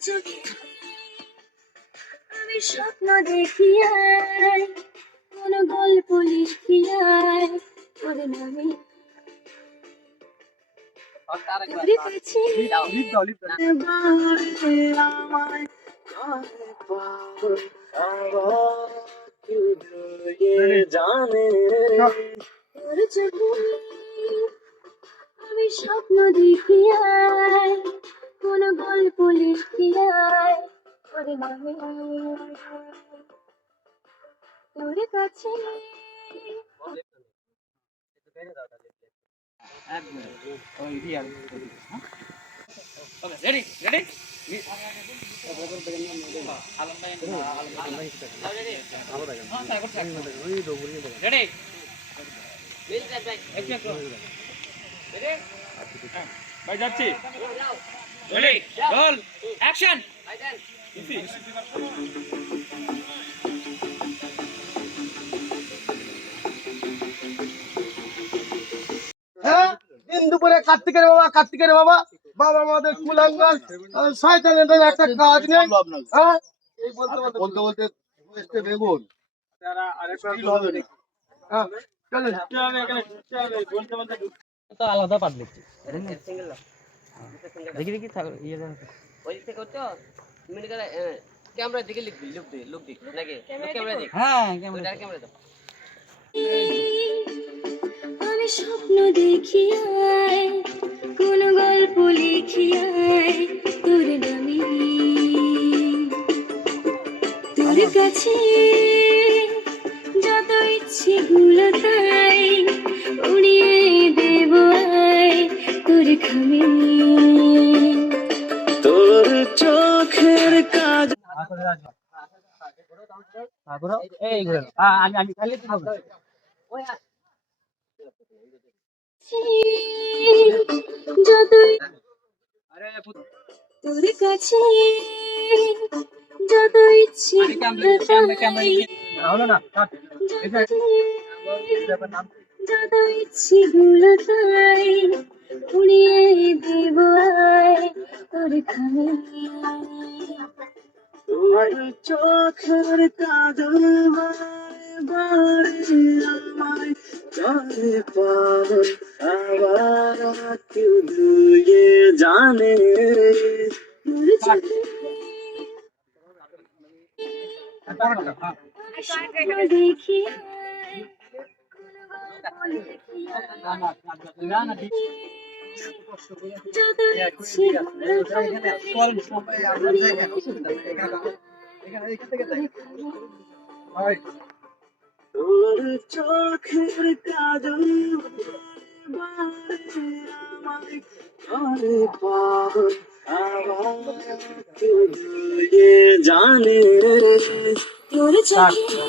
চোখে আমি স্বপ্ন দেখি আয় কোন গল্প লিখি আয় তোর নামে। আর তোর চোখে আমি স্বপ্ন দেখি আয় কোন গল্প লিখি আয় কাছে। রেডি রেডি রেডি ভাই যাচ্ছি রেডি রোল অ্যাকশন হ্যাঁ দিন দুপুরে কার্তিকের বাবা কার্তিকের বাবা বাবা আমাদের কুলাঙ্গাল আহ, শয়তানের একটা কাজ নেই হ্যাঁ বলতে বলতে বেগুন হ্যাঁ আলাদা পাট লিখছি সিঙ্গেল দেখি দেখি থাক- ইয়ে দাও। ওই দিকে করছ ক্যামেরা দিকে লিখবি লুক দিকে লুক দিক নাকি ক্যামেরা দিক? হ্যাঁ কেমন ক্যামেরা দাও আমি স্বপ্ন দেখি আয় কোন গল্প লিখি আয় তোর নামে। তোর কাছে যত ইচ্ছে গুলো তোর কাছে যত ইচ্ছে হলো না যত ইচ্ছে গুলো তাই উড়িয়ে দেব তোর খামে। তোর চোখের কাজল বারে আমায়। করে পাগল আবার কেউ দুয়ে জানে। দেখি গল্প লিখি আয়, না না ঠিক যত ইচ্ছে গুলো তাই ভাই তোর চোখের কাজল পাগল দুয়ে জানে তোর চোখে